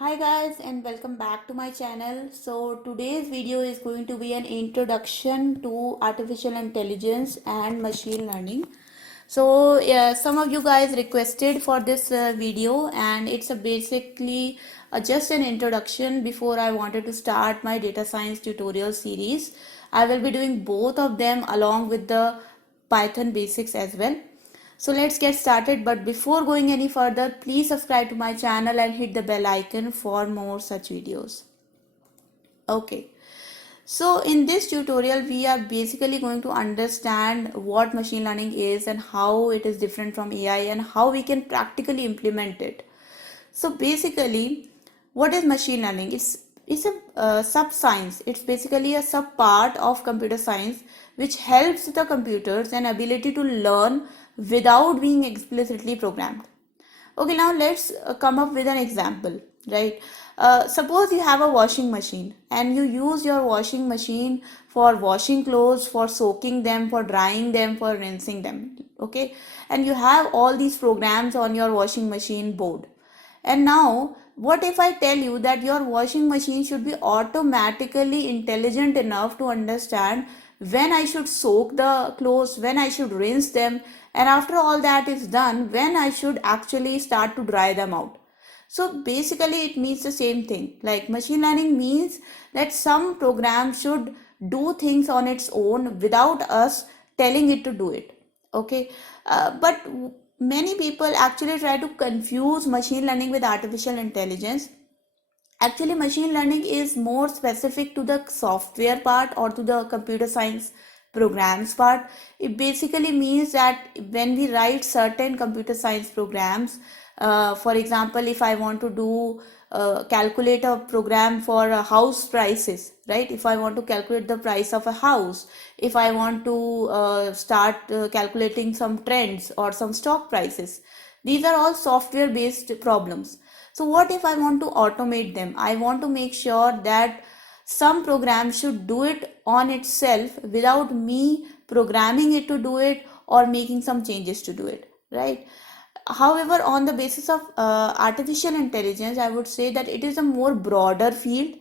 Hi guys and welcome back to my channel. So today's video is going to be an introduction to artificial intelligence and machine learning. So yeah, some of you guys requested for this video, and it's basically just an introduction before I wanted to start my data science tutorial series. I will be doing both of them along with the Python basics as well. So let's get started, but before going any further, please subscribe to my channel and hit the bell icon for more such videos. Okay, so in this tutorial we are basically going to understand what machine learning is and how it is different from AI and how we can practically implement it. So basically, what is machine learning? It's a sub science. It's basically a sub part of computer science which helps the computers and ability to learn without being explicitly programmed. Okay, now let's come up with an example, right? Suppose you have a washing machine and you use your washing machine for washing clothes, for soaking them, for drying them, for rinsing them, okay? And you have all these programs on your washing machine board. And now, what if I tell you that your washing machine should be automatically intelligent enough to understand when I should soak the clothes, when I should rinse them, and after all that is done, when I should actually start to dry them out? So basically, it means the same thing. Like machine learning means that some program should do things on its own without us telling it to do it. Okay, but many people actually try to confuse machine learning with artificial intelligence. Actually, machine learning is more specific to the software part or to the computer science programs part. It basically means that when we write certain computer science programs, for example, if I want to do calculate a program for house prices, right? If I want to calculate the price of a house, if I want to start calculating some trends or some stock prices, these are all software based problems. So what if I want to automate them? I want to make sure that some program should do it on itself without me programming it to do it or making some changes to do it, right? However, on the basis of artificial intelligence, I would say that it is a more broader field.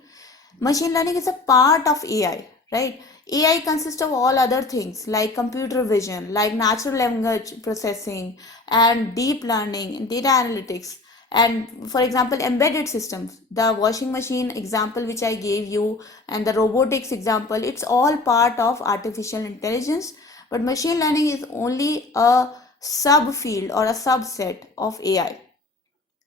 Machine learning is a part of AI, right? AI consists of all other things like computer vision, like natural language processing, and deep learning, and data analytics. And for example, embedded systems, the washing machine example which I gave you, and the robotics example, it's all part of artificial intelligence. But machine learning is only a subfield or a subset of AI.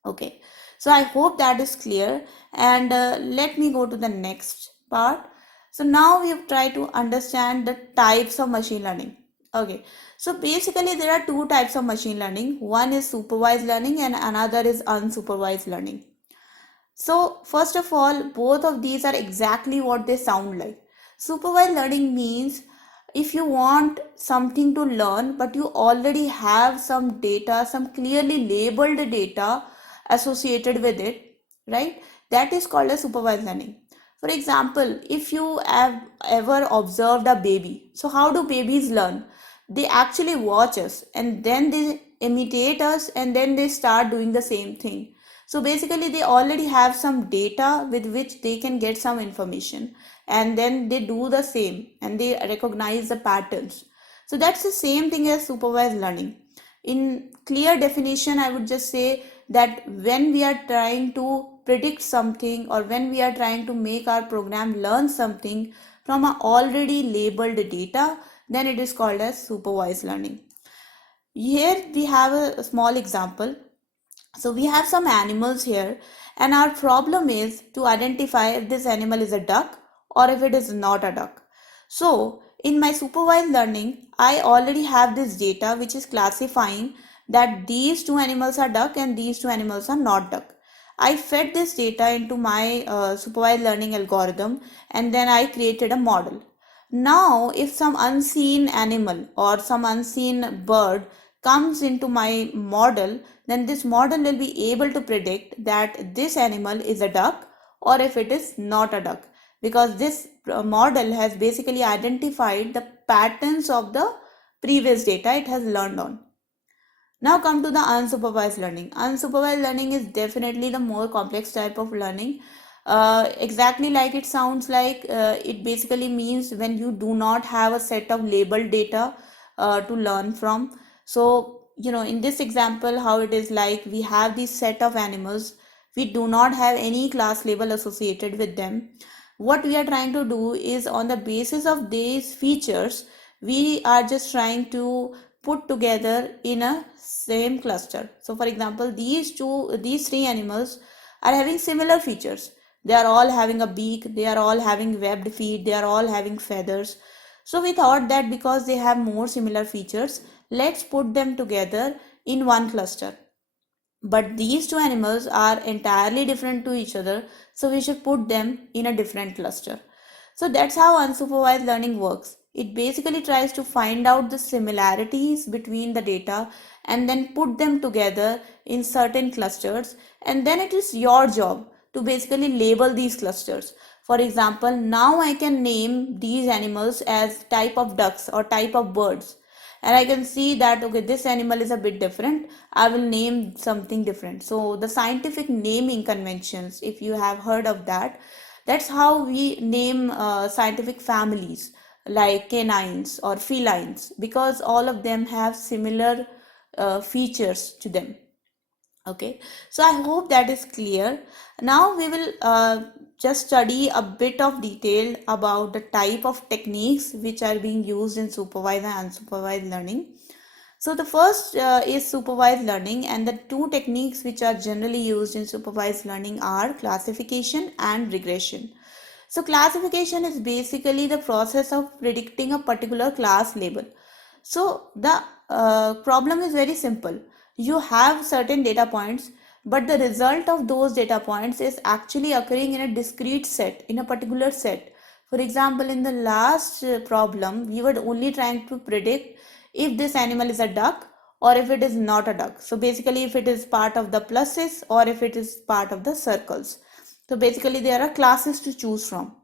Okay, so I hope that is clear, and let me go to the next part. So now we've tried to understand the types of machine learning. Okay, so basically there are two types of machine learning. One is supervised learning and another is unsupervised learning. So first of all, both of these are exactly what they sound like. Supervised learning means if you want something to learn, but you already have some data, some clearly labeled data associated with it, right? That is called a supervised learning. For example, if you have ever observed a baby, so how do babies learn? They actually watch us and then they imitate us and then they start doing the same thing. So basically, they already have some data with which they can get some information, and then they do the same and they recognize the patterns. So that's the same thing as supervised learning. In clear definition, I would just say that when we are trying to predict something or when we are trying to make our program learn something from a already labeled data, then it is called as supervised learning. Here we have a small example. So we have some animals here, and our problem is to identify if this animal is a duck or if it is not a duck. So in my supervised learning, I already have this data which is classifying that these two animals are duck and these two animals are not duck. I fed this data into my supervised learning algorithm, and then I created a model. Now, if some unseen animal or some unseen bird comes into my model, then this model will be able to predict that this animal is a duck or if it is not a duck, because this model has basically identified the patterns of the previous data it has learned on. Now come to the unsupervised learning. Unsupervised learning is definitely the more complex type of learning. Exactly like it sounds like, it basically means when you do not have a set of labeled data to learn from. So, in this example, how it is like we have this set of animals. We do not have any class label associated with them. What we are trying to do is on the basis of these features, we are just trying to put together in a same cluster. So for example, these three animals are having similar features. They are all having a beak, they are all having webbed feet, they are all having feathers. So we thought that because they have more similar features, let's put them together in one cluster. But these two animals are entirely different to each other, so we should put them in a different cluster. So that's how unsupervised learning works. It basically tries to find out the similarities between the data and then put them together in certain clusters, and then it is your job to basically label these clusters. For example, now I can name these animals as type of ducks or type of birds, and I can see that okay, this animal is a bit different, I will name something different. So the scientific naming conventions, if you have heard of that, that's how we name scientific families like canines or felines, because all of them have similar features to them. Okay, so I hope that is clear. Now we will just study a bit of detail about the type of techniques which are being used in supervised and unsupervised learning. So the first is supervised learning, and the two techniques which are generally used in supervised learning are classification and regression. So classification is basically the process of predicting a particular class label. So the problem is very simple. You have certain data points, but the result of those data points is actually occurring in a discrete set, in a particular set. For example, in the last problem, we were only trying to predict if this animal is a duck or if it is not a duck. So basically, if it is part of the pluses or if it is part of the circles. So basically, there are classes to choose from.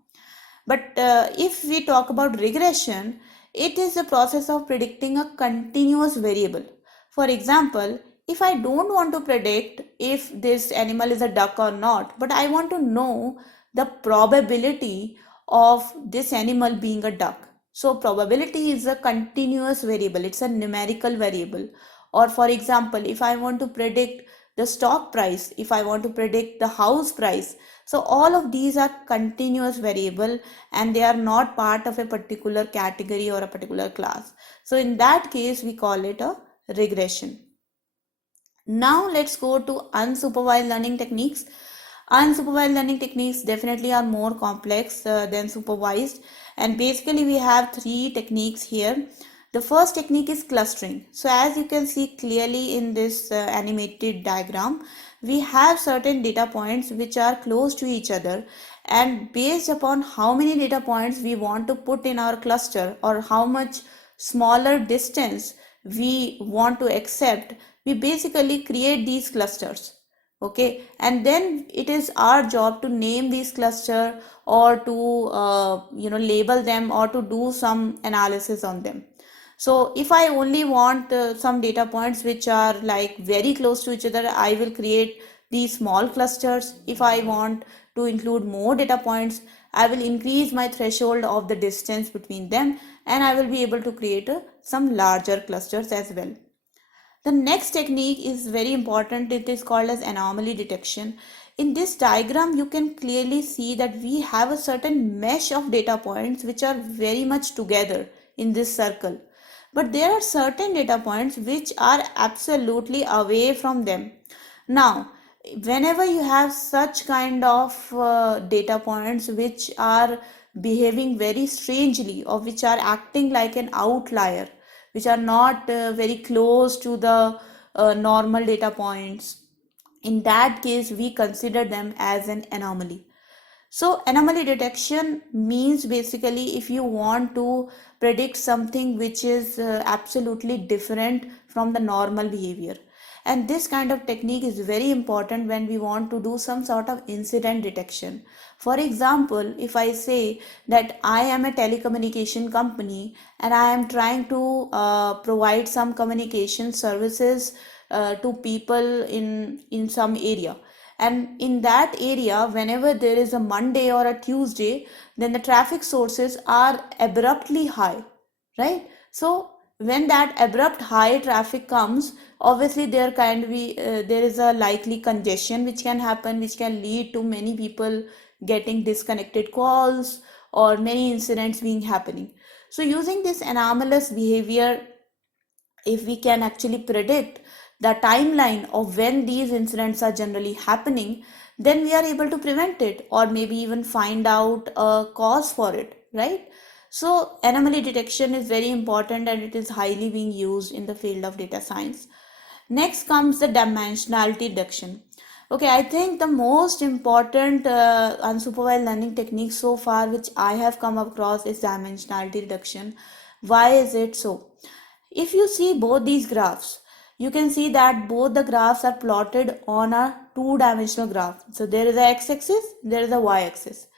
But if we talk about regression, it is the process of predicting a continuous variable. For example, if I don't want to predict if this animal is a duck or not, but I want to know the probability of this animal being a duck. So probability is a continuous variable, it's a numerical variable. Or for example, if I want to predict the stock price, if I want to predict the house price, so all of these are continuous variable and they are not part of a particular category or a particular class. So in that case, we call it a regression. Now let's go to unsupervised learning techniques. Unsupervised learning techniques definitely are more complex than supervised, and basically we have three techniques here. The first technique is clustering. So as you can see clearly in this animated diagram, we have certain data points which are close to each other, and based upon how many data points we want to put in our cluster or how much smaller distance we want to accept, we basically create these clusters. Okay, and then it is our job to name these cluster or to label them or to do some analysis on them. So if I only want some data points which are like very close to each other, I will create these small clusters. If I want to include more data points, I will increase my threshold of the distance between them, and I will be able to create some larger clusters as well. The next technique is very important. It is called as anomaly detection. In this diagram, you can clearly see that we have a certain mesh of data points which are very much together in this circle. But there are certain data points which are absolutely away from them. Now, whenever you have such kind of data points which are behaving very strangely or which are acting like an outlier, which are not very close to the normal data points, in that case we consider them as an anomaly. So anomaly detection means basically if you want to predict something which is absolutely different from the normal behavior. And this kind of technique is very important when we want to do some sort of incident detection. For example, if I say that I am a telecommunication company and I am trying to provide some communication services to people in some area, and in that area whenever there is a Monday or a Tuesday, then the traffic sources are abruptly high, right? So when that abrupt high traffic comes, obviously there is a likely congestion which can happen, which can lead to many people getting disconnected calls or many incidents being happening. So using this anomalous behavior, if we can actually predict the timeline of when these incidents are generally happening, then we are able to prevent it or maybe even find out a cause for it, right? So anomaly detection is very important and it is highly being used in the field of data science. Next comes the dimensionality reduction. Okay, I think the most important unsupervised learning technique so far which I have come across is dimensionality reduction. Why is it so? If you see both these graphs, you can see that both the graphs are plotted on a two-dimensional graph. So there is a x-axis, there is a y-axis.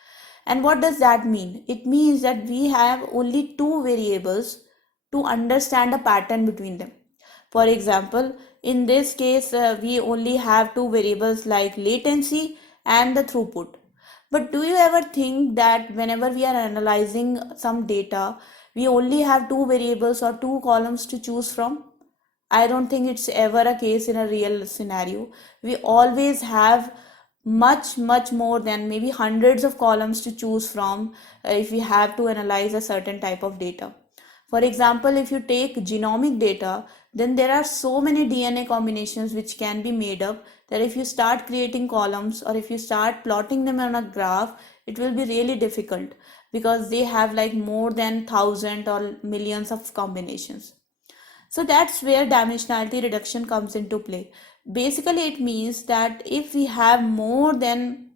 And what does that mean? It means that we have only two variables to understand a pattern between them. For example, in this case, we only have two variables like latency and the throughput. But do you ever think that whenever we are analyzing some data, we only have two variables or two columns to choose from? I don't think it's ever a case in a real scenario. We always have much more than maybe hundreds of columns to choose from if we have to analyze a certain type of data. For example, if you take genomic data, then there are so many DNA combinations which can be made up that if you start creating columns or if you start plotting them on a graph, it will be really difficult because they have like more than thousand or millions of combinations. So that's where dimensionality reduction comes into play. Basically, it means that if we have more than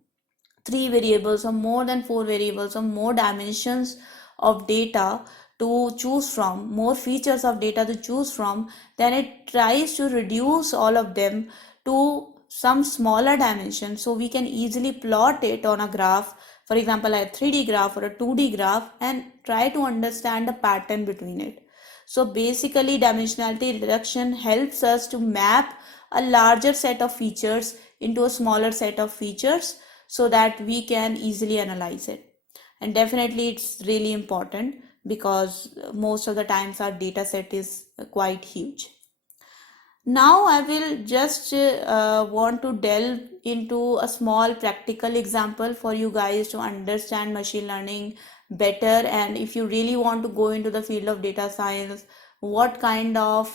three variables or more than four variables or more dimensions of data to choose from, more features of data to choose from, then it tries to reduce all of them to some smaller dimension so we can easily plot it on a graph, for example a 3D graph or a 2D graph, and try to understand the pattern between it. So basically dimensionality reduction helps us to map a larger set of features into a smaller set of features so that we can easily analyze it. And definitely it's really important because most of the times our data set is quite huge. Now I will just want to delve into a small practical example for you guys to understand machine learning better, and if you really want to go into the field of data science, what kind of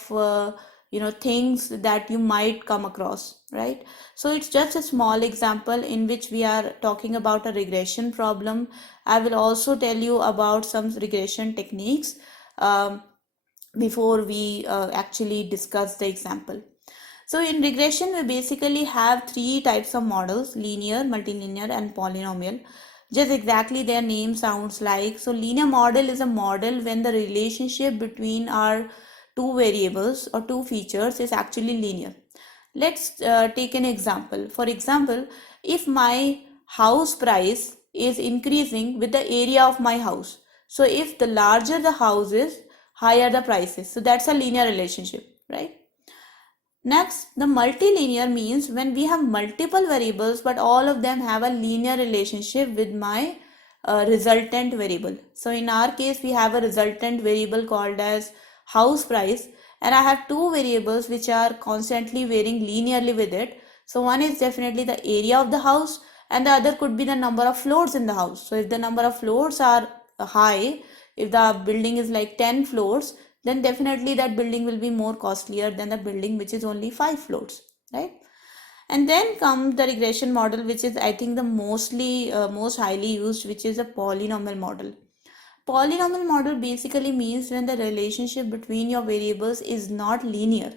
things that you might come across, right? So it's just a small example in which we are talking about a regression problem. I will also tell you about some regression techniques before we actually discuss the example. So in regression, we basically have three types of models: linear, multilinear, and polynomial. Just exactly their name sounds like. So linear model is a model when the relationship between our two variables or two features is actually linear. Let's take an example. For example, if my house price is increasing with the area of my house, so if the larger the house is, higher the price is. So that's a linear relationship, right? Next, the multilinear means when we have multiple variables but all of them have a linear relationship with my resultant variable. So in our case, we have a resultant variable called as house price, and I have two variables which are constantly varying linearly with it. So one is definitely the area of the house and the other could be the number of floors in the house. So if the number of floors are high, if the building is like 10 floors, then definitely that building will be more costlier than the building which is only 5 floors, right? And then comes the regression model, which is I think the most highly used, which is a polynomial model. Polynomial model basically means when the relationship between your variables is not linear,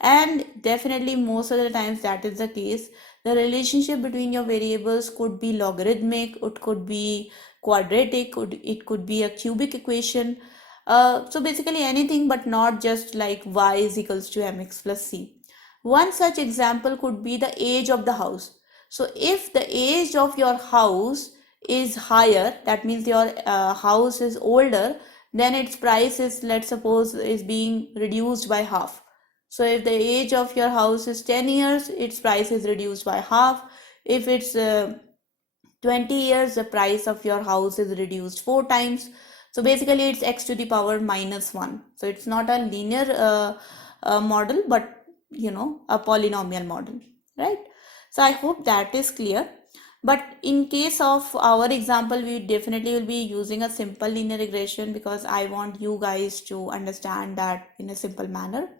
and definitely most of the times that is the case. The relationship between your variables could be logarithmic, it could be quadratic, it could be a cubic equation. So basically anything but not just like y is equals to mx plus c. One such example could be the age of the house. So if the age of your house is higher, that means your house is older, then its price is, let's suppose, is being reduced by half. So if the age of your house is 10 years, its price is reduced by half. If it's 20 years, the price of your house is reduced 4 times. So basically it's x to the power minus 1. So it's not a linear model, but a polynomial model, right? So I hope that is clear. But in case of our example, we definitely will be using a simple linear regression, because I want you guys to understand that in a simple manner.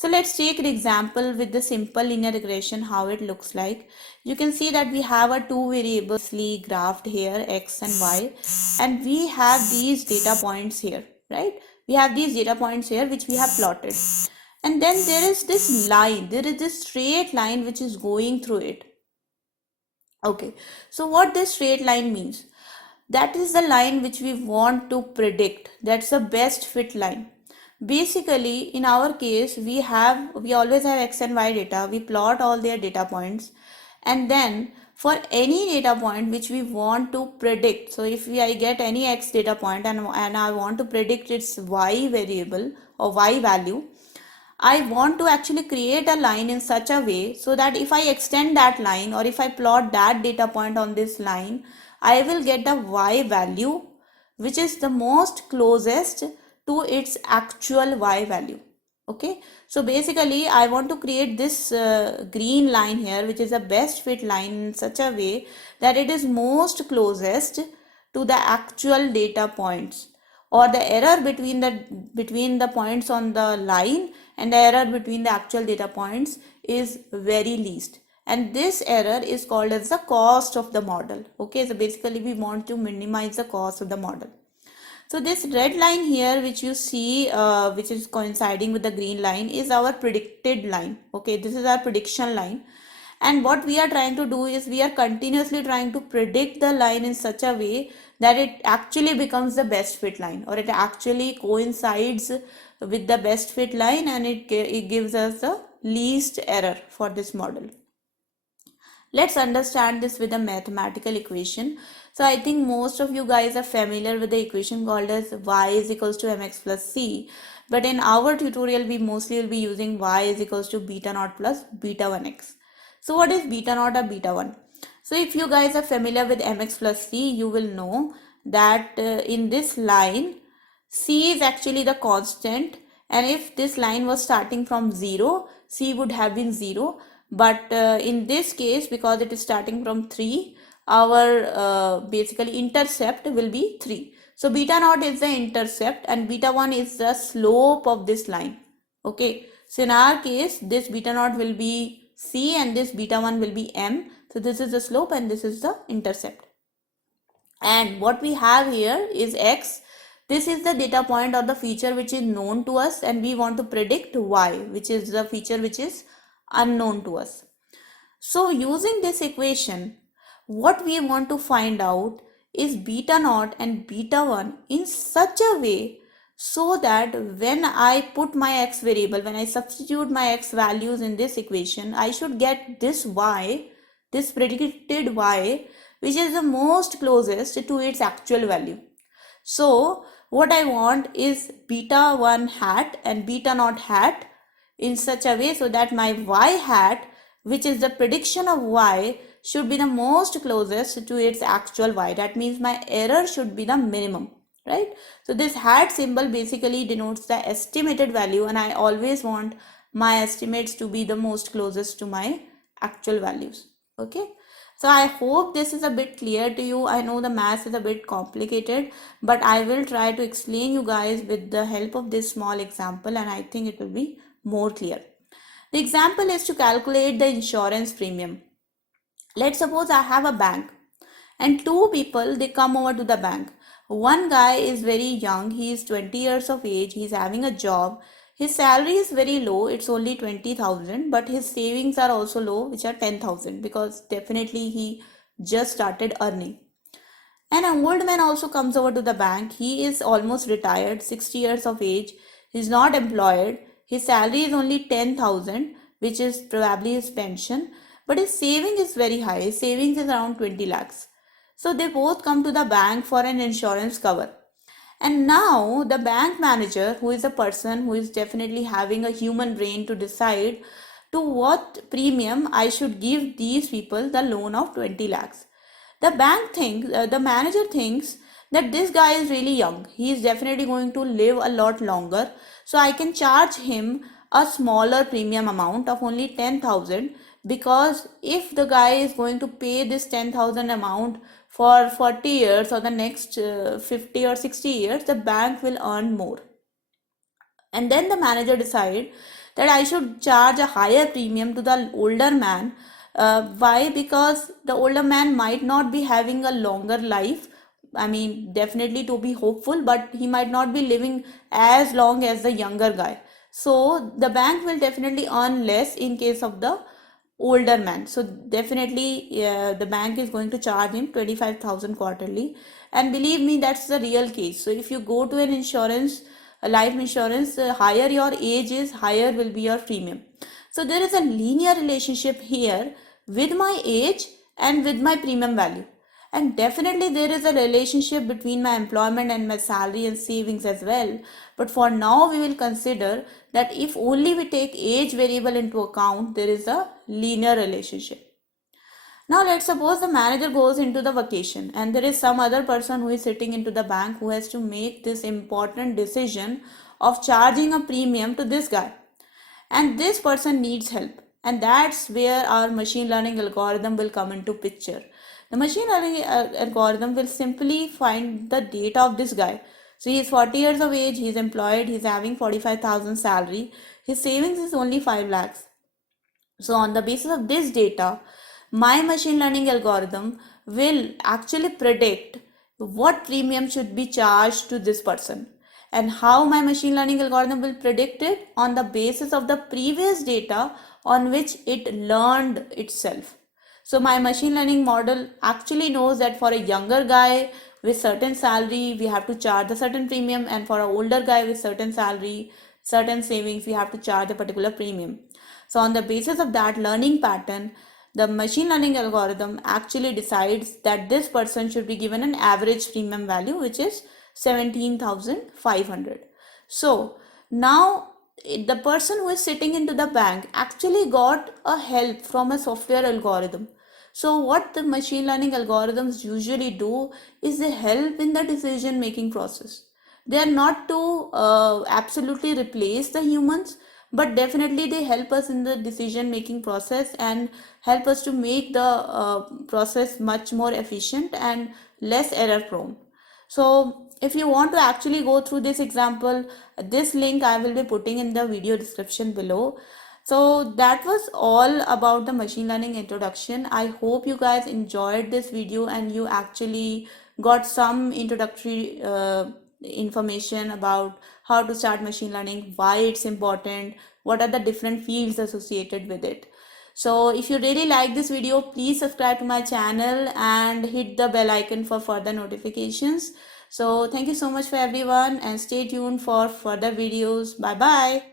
So let's take an example with the simple linear regression, how it looks like. You can see that we have a two variablesly graphed here, x and y, and we have these data points here, right? We have these data points here which we have plotted. And then there is this line, there is this straight line which is going through it. Okay, so what this straight line means? That is the line which we want to predict. That's the best fit line. Basically, in our case, we always have x and y data. We plot all their data points, and then for any data point which we want to predict, so if I get any x data point and I want to predict its y variable or y value, I want to actually create a line in such a way so that if I extend that line, or if I plot that data point on this line, I will get the y value which is the most closest to its actual y value. Okay, so basically I want to create this green line here, which is the best fit line, in such a way that it is most closest to the actual data points, or the error between the points on the line and the error between the actual data points is very least, and this error is called as the cost of the model. Okay, so basically we want to minimize the cost of the model. So this red line here which you see, which is coinciding with the green line, is our predicted line. Okay, this is our prediction line, and what we are trying to do is we are continuously trying to predict the line in such a way that it actually becomes the best fit line, or it actually coincides with the best fit line, and it gives us the least error for this model. Let's understand this with a mathematical equation. So I think most of you guys are familiar with the equation called as y is equals to mx plus c. But in our tutorial, we mostly will be using y is equals to beta naught plus beta 1x. So what is beta naught or beta 1? So if you guys are familiar with mx plus c, you will know that in this line, c is actually the constant. And if this line was starting from 0, c would have been 0. But in this case, because it is starting from 3, our basically intercept will be 3. So beta naught is the intercept and beta 1 is the slope of this line. Okay, so in our case, this beta naught will be c and this beta 1 will be m. So this is the slope and this is the intercept. And what we have here is x. This is the data point or the feature which is known to us, and we want to predict y, which is the feature which is unknown to us. So using this equation, what we want to find out is beta naught and beta 1 in such a way so that when I put my x variable, when I substitute my x values in this equation, I should get this y, this predicted y, which is the most closest to its actual value. So what I want is beta 1 hat and beta naught hat in such a way so that my y hat, which is the prediction of y, should be the most closest to its actual y. That means my error should be the minimum, right? So this hat symbol basically denotes the estimated value, and I always want my estimates to be the most closest to my actual values. Okay, so I hope this is a bit clear to you. I know the math is a bit complicated, but I will try to explain you guys with the help of this small example, and I think it will be more clear. The example is to calculate the insurance premium. Let's suppose I have a bank and two people, they come over to the bank. One guy is very young, he is 20 years of age, he is having a job. His salary is very low, it's only 20,000, but his savings are also low, which are 10,000, because definitely he just started earning. And an old man also comes over to the bank. He is almost retired, 60 years of age, he is not employed. His salary is only 10,000, which is probably his pension, but his saving is very high. His savings is around 20 lakhs. So they both come to the bank for an insurance cover. And now the bank manager, who is a person who is definitely having a human brain to decide to what premium I should give these people the loan of 20 lakhs. The manager thinks that this guy is really young. He is definitely going to live a lot longer. So I can charge him a smaller premium amount of only 10,000, because if the guy is going to pay this 10,000 amount for 40 years or the next 50 or 60 years, the bank will earn more. And then the manager decide that I should charge a higher premium to the older man. Why? Because the older man might not be having a longer life. I mean, definitely to be hopeful, but he might not be living as long as the younger guy. So the bank will definitely earn less in case of the older man. So definitely the bank is going to charge him 25,000 quarterly. And believe me, that's the real case. So if you go to an insurance, a life insurance, higher your age is, higher will be your premium. So there is a linear relationship here with my age and with my premium value. And definitely there is a relationship between my employment and my salary and savings as well. But for now, we will consider that if only we take age variable into account, there is a linear relationship. Now let's suppose the manager goes into the vacation and there is some other person who is sitting into the bank who has to make this important decision of charging a premium to this guy. And this person needs help. And that's where our machine learning algorithm will come into picture. The machine learning algorithm will simply find the data of this guy. So he is 40 years of age, he is employed, he is having 45,000 salary, his savings is only 5 lakhs. So on the basis of this data, my machine learning algorithm will actually predict what premium should be charged to this person. And how my machine learning algorithm will predict it? On the basis of the previous data on which it learned itself. So my machine learning model actually knows that for a younger guy with certain salary, we have to charge a certain premium, and for an older guy with certain salary, certain savings, we have to charge a particular premium. So on the basis of that learning pattern, the machine learning algorithm actually decides that this person should be given an average premium value, which is 17,500. So now the person who is sitting into the bank actually got a help from a software algorithm. So what the machine learning algorithms usually do is they help in the decision making process. They are not to absolutely replace the humans, but definitely they help us in the decision making process and help us to make the process much more efficient and less error prone. So if you want to actually go through this example, this link I will be putting in the video description below. So that was all about the machine learning introduction. I hope you guys enjoyed this video and you actually got some introductory information about how to start machine learning, why it's important, what are the different fields associated with it. So if you really like this video, please subscribe to my channel and hit the bell icon for further notifications. So thank you so much for everyone and stay tuned for further videos. Bye bye.